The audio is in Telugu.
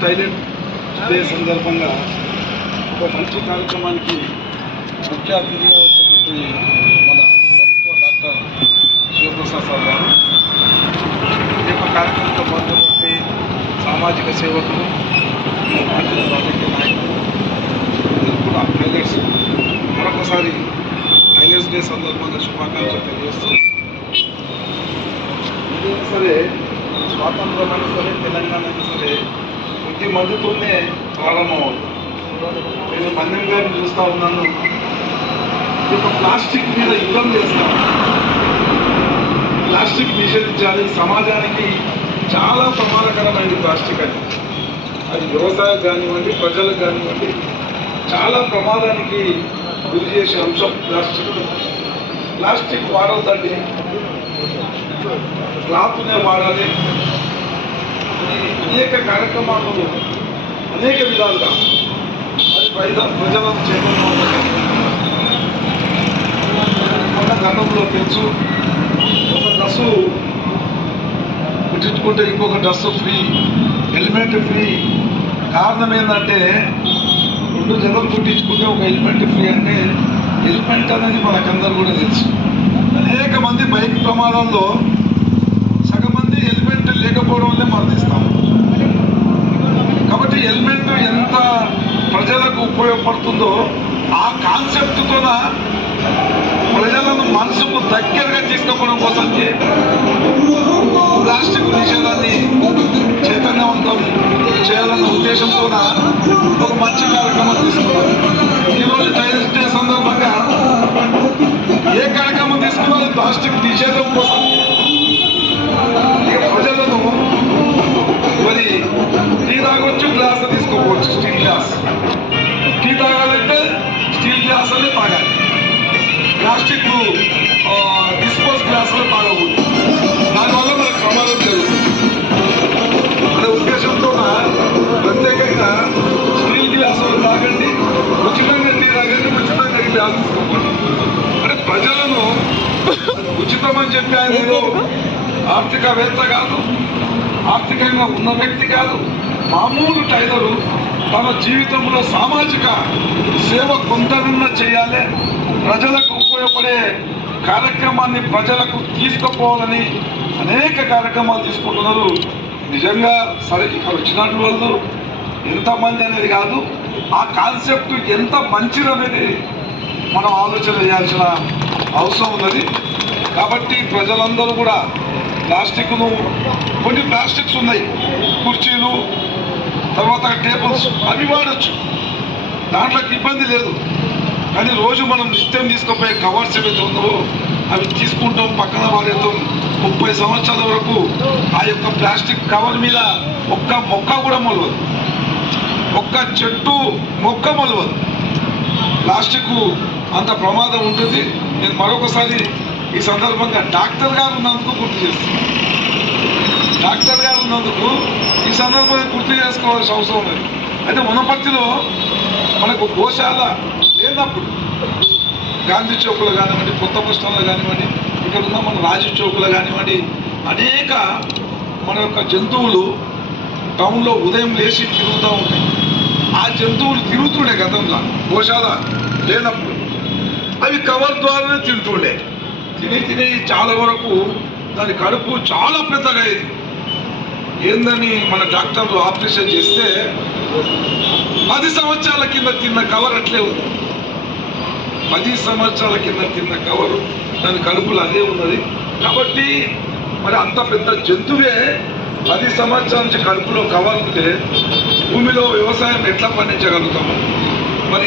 థైలాండ్ డే సందర్భంగా ఒక మంచి కార్యక్రమానికి ముఖ్య అతిథిగా వచ్చినటువంటి మన ప్రభుత్వ డాక్టర్ శివప్రసాద్ సార్ గారు. ఈ యొక్క కార్యక్రమంలో పాల్గొన్నటువంటి సామాజిక సేవకులు ఈ పార్టీ రాజకీయ నాయకులు అందరూ కూడా టైలర్స్ మరొకసారి టైలర్స్ డే సందర్భంగా శుభాకాంక్షలు తెలియజేస్తూ ఏదైనా సరే స్వాతంత్రమైనా సరే తెలంగాణ అయినా సరే కొద్ది మందితోనే ప్రారంభమవుతుంది. నేను మన్యం గారిని చూస్తూ ఉన్నాను. ఇప్పుడు ప్లాస్టిక్ మీద యుద్ధం చేస్తాం ప్లాస్టిక్ నిషేధించాలి. సమాజానికి చాలా ప్రమాదకరమైనది ప్లాస్టిక్ అది. అది వ్యవసాయం కానివ్వండి ప్రజలకు కానివ్వండి చాలా ప్రమాదానికి గురి చేసే అంశం ప్లాస్టిక్. ప్లాస్టిక్ వాడద్దండి క్లాత్నే వాడాలి. అనేక కార్యక్రమాలను అనేక విధాలుగా అది ప్రజ ప్రజలకు చేయడం మొన్న గతంలో తెలుసు. ఒక డ్రస్సు కుట్టించుకుంటే ఇంకొక డ్రస్సు ఫ్రీ హెల్మెట్ ఫ్రీ. కారణం ఏంటంటే రెండు జతలు కుట్టించుకుంటే ఒక హెల్మెట్ ఫ్రీ అంటే హెల్మెట్ అనేది మనకందరూ కూడా తెలుసు. అనేక మంది బైక్ ప్రమాదాల్లో ఎలిమెంట్ లేకపోవడం వల్లే మరణిస్తాం. కాబట్టి ఎలిమెంట్ ఎంత ప్రజలకు ఉపయోగపడుతుందో ఆ కాన్సెప్ట్తోన ప్రజలను మనసుకు దగ్గరగా తీసుకుపోవడం కోసం ప్లాస్టిక్ నిషేధాన్ని చైతన్యవంతం చేయాలన్న ఉద్దేశంతో ఒక మంచి కార్యక్రమం తీసుకున్నాం ఈరోజు టైలర్స్ డే సందర్భంగా ఏ కార్యక్రమం తీసుకున్నా ప్లాస్టిక్ నిషేధం కోసం. ప్లాస్టిక్ డిస్పోజ్ గ్లాసులు తాగకూడదు. దానివల్ల మనకు ప్రమాదం జరుగుతుంది అనే ఉద్దేశంతో ప్రత్యేకంగా స్టీల్ గ్లాసులు తాగండి ఉచితంగా నీరు తాగండి ఉచితంగా గ్లాస్ అంటే ప్రజలను ఉచితం అని చెప్పి ఆయన ఆర్థికవేత్త కాదు ఆర్థికంగా ఉన్న వ్యక్తి కాదు మామూలు టైలరు తన జీవితంలో సామాజిక సేవ కొంతనన్నా చేయాలి ప్రజలకు ఉపయోగపడే కార్యక్రమాన్ని ప్రజలకు తీసుకుపోవాలని అనేక కార్యక్రమాలు తీసుకుంటున్నారు. నిజంగా సరే ఇక్కడ వచ్చినట్టు వాళ్ళు ఎంతమంది అనేది కాదు ఆ కాన్సెప్ట్ ఎంత మంచిది అనేది మనం ఆలోచన చేయాల్సిన అవసరం ఉన్నది. కాబట్టి ప్రజలందరూ కూడా ప్లాస్టిక్ను కొన్ని ప్లాస్టిక్స్ ఉన్నాయి. కుర్చీలు తర్వాత టేబుల్స్ అవి వాడచ్చు. దాంట్లోకి ఇబ్బంది లేదు. కానీ రోజు మనం నిత్యం తీసుకుపోయే కవర్స్ ఏవైతే ఉన్నావో అవి తీసుకుంటాం పక్కన వాడేస్తాం ముప్పై సంవత్సరాల వరకు. ఆ యొక్క ప్లాస్టిక్ కవర్ మీద ఒక్క మొక్క కూడా మొలవదు. ఒక్క చెట్టు మొక్క మొలవదు. ప్లాస్టిక్ అంత ప్రమాదం ఉంటుంది. నేను మరొకసారి ఈ సందర్భంగా డాక్టర్ గారు ఉన్నందుకు గుర్తు చేస్తున్నాను. డాక్టర్ గారు ఉన్నందుకు ఈ సందర్భంగా గుర్తు చేసుకోవాల్సిన అవసరం ఉంది అయితే మునపర్తిలో మనకు గోశాల లేనప్పుడు గాంధీ చౌక్లో కానివ్వండి కొత్త బస్ కానివ్వండి ఇక్కడ ఉన్న మన రాజు చౌక్లో కానివ్వండి అనేక మన యొక్క జంతువులు టౌన్లో ఉదయం లేచి తిరుగుతూ ఉంటాయి. ఆ జంతువులు తిరుగుతుండే గతంలో గోశాల లేనప్పుడు. అవి కవర్ ద్వారానే తింటుండే. తిని తిని చాలా వరకు దాని కడుపు చాలా పెద్దగా అయింది. ఏందని మన డాక్టర్లు ఆపరేషన్ చేస్తే పది సంవత్సరాల కింద తిన్న కవర్ అట్లే ఉంది. పది సంవత్సరాల కింద కింద కవరు దాని కడుపులో అదే ఉన్నది. కాబట్టి మరి అంత పెద్ద జంతువే పది సంవత్సరాల నుంచి కడుపులో కవర్ ఉంటే భూమిలో వ్యవసాయం ఎట్లా పండించగలుగుతాము? మరి